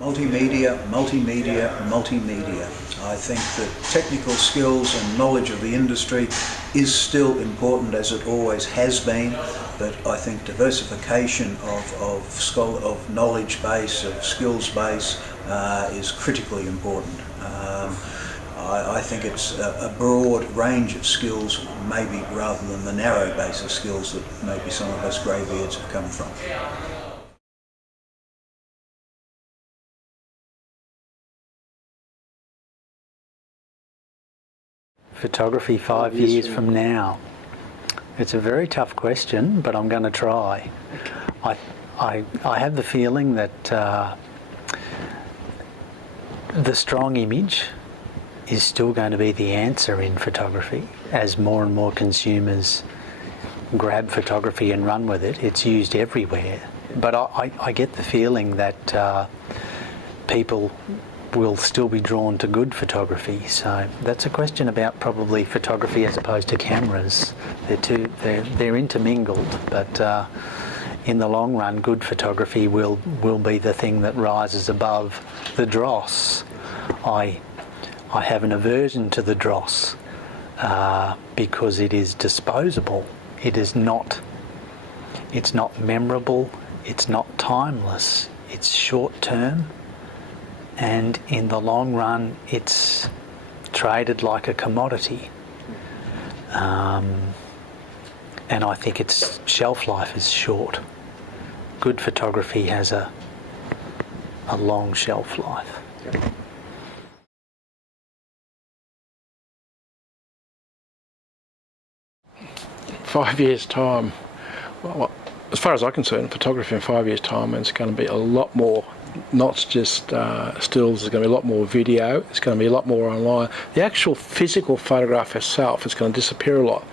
Multimedia, multimedia, multimedia. I think that technical skills and knowledge of the industry is still important, as it always has been, but I think diversification of knowledge base, of skills base, is critically important. I think it's a broad range of skills, maybe rather than the narrow base of skills that maybe some of us greybeards have come from. Photography 5 years from now. It's a very tough question, but I'm going to try. I have the feeling that the strong image is still going to be the answer in photography as more and more consumers grab photography and run with it. It's used everywhere. But I get the feeling that people will still be drawn to good photography. So that's a question about probably photography as opposed to cameras. They're intermingled, but in the long run, good photography will be the thing that rises above the dross. I have an aversion to the dross because it is disposable. It's not memorable. It's not timeless. It's short term. And in the long run, it's traded like a commodity. And I think its shelf life is short. Good photography has a long shelf life. 5 years' time, well, as far as I'm concerned, photography in 5 years' time, it's going to be a lot more, not just stills, there's going to be a lot more video, it's going to be a lot more online. The actual physical photograph itself is going to disappear a lot.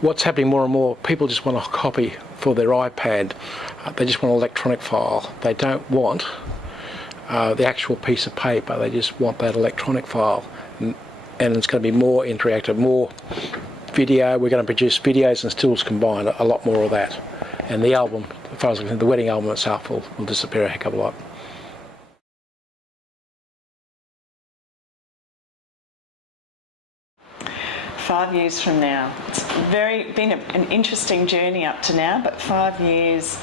What's happening more and more, people just want a copy for their iPad. They just want an electronic file. They don't want the actual piece of paper, they just want that electronic file. And it's going to be more interactive, more video. We're going to produce videos and stills combined, a lot more of that. And the album, as far as I'm concerned, the wedding album itself will disappear a heck of a lot. "5 years from now." It's been an interesting journey up to now, but 5 years,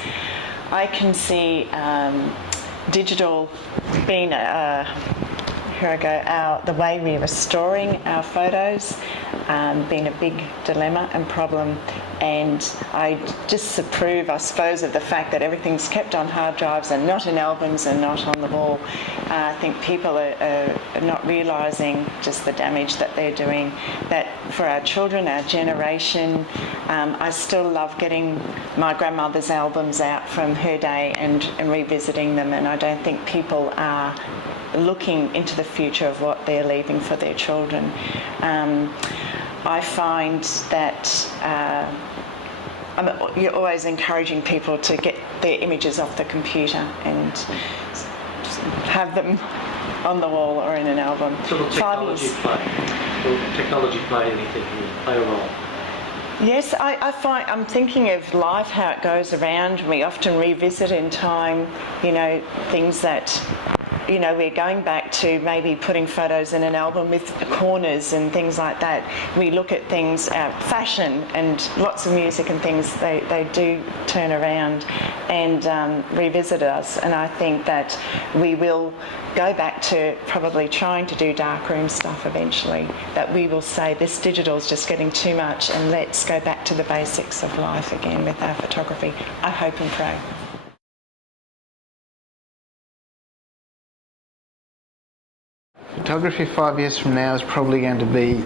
I can see digital being the way we're restoring our photos being a big dilemma and problem, and I disapprove, I suppose, of the fact that everything's kept on hard drives and not in albums and not on the wall. I think people are not realising just the damage that they're doing, that for our children, our generation. I still love getting my grandmother's albums out from her day and revisiting them, and I don't think people are looking into the future of what they're leaving for their children. I find that you're always encouraging people to get their images off the computer and have them on the wall or in an album. So will technology play anything here, play a role? Yes, I'm thinking of life, how it goes around. We often revisit in time, things that, we're going back to maybe putting photos in an album with corners and things like that. We look at things, fashion and lots of music and things, they do turn around and revisit us. And I think that we will go back to probably trying to do darkroom stuff eventually, that we will say this digital is just getting too much and let's go back to the basics of life again with our photography. I hope and pray. Photography 5 years from now is probably going to be,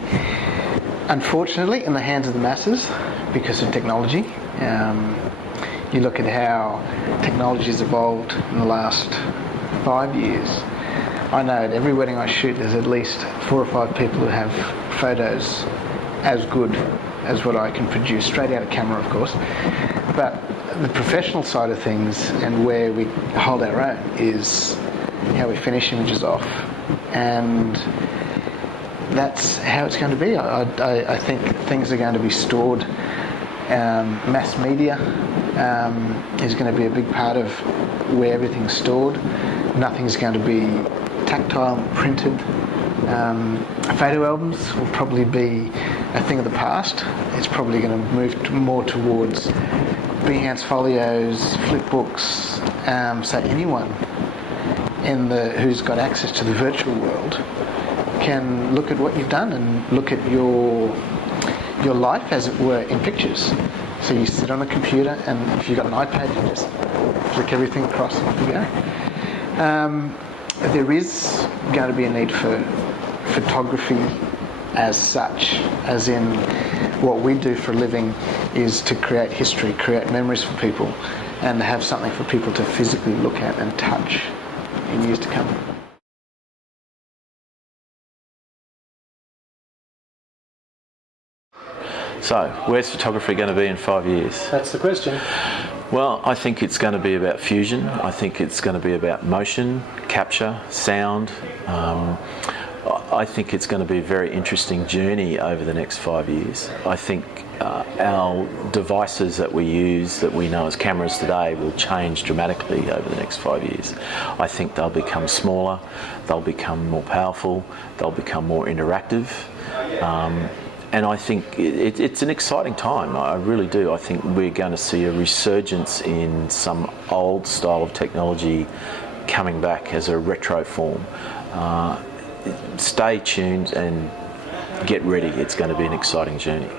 unfortunately, in the hands of the masses because of technology. You look at how technology has evolved in the last 5 years. I know at every wedding I shoot there's at least 4 or 5 people who have photos as good as what I can produce, straight out of camera of course. But the professional side of things and where we hold our own is how we finish images off. And that's how it's going to be. I think things are going to be stored Mass media is going to be a big part of where everything's stored. Nothing's going to be tactile, printed. Photo albums will probably be a thing of the past. It's probably going to move more towards Behance folios, flip books, so anyone who's got access to the virtual world can look at what you've done and look at your life, as it were, in pictures. So you sit on a computer, and if you've got an iPad, you just flick everything across and off you go. There is going to be a need for photography as such, as in what we do for a living is to create history, create memories for people, and to have something for people to physically look at and touch in years to come. So, where's photography going to be in 5 years? That's the question. Well, I think it's going to be about fusion. I think it's going to be about motion, capture, sound. I think it's going to be a very interesting journey over the next 5 years. I think our devices that we use, that we know as cameras today, will change dramatically over the next 5 years. I think they'll become smaller, they'll become more powerful, they'll become more interactive. And I think it's an exciting time, I really do. I think we're going to see a resurgence in some old style of technology coming back as a retro form. Stay tuned and get ready, it's going to be an exciting journey.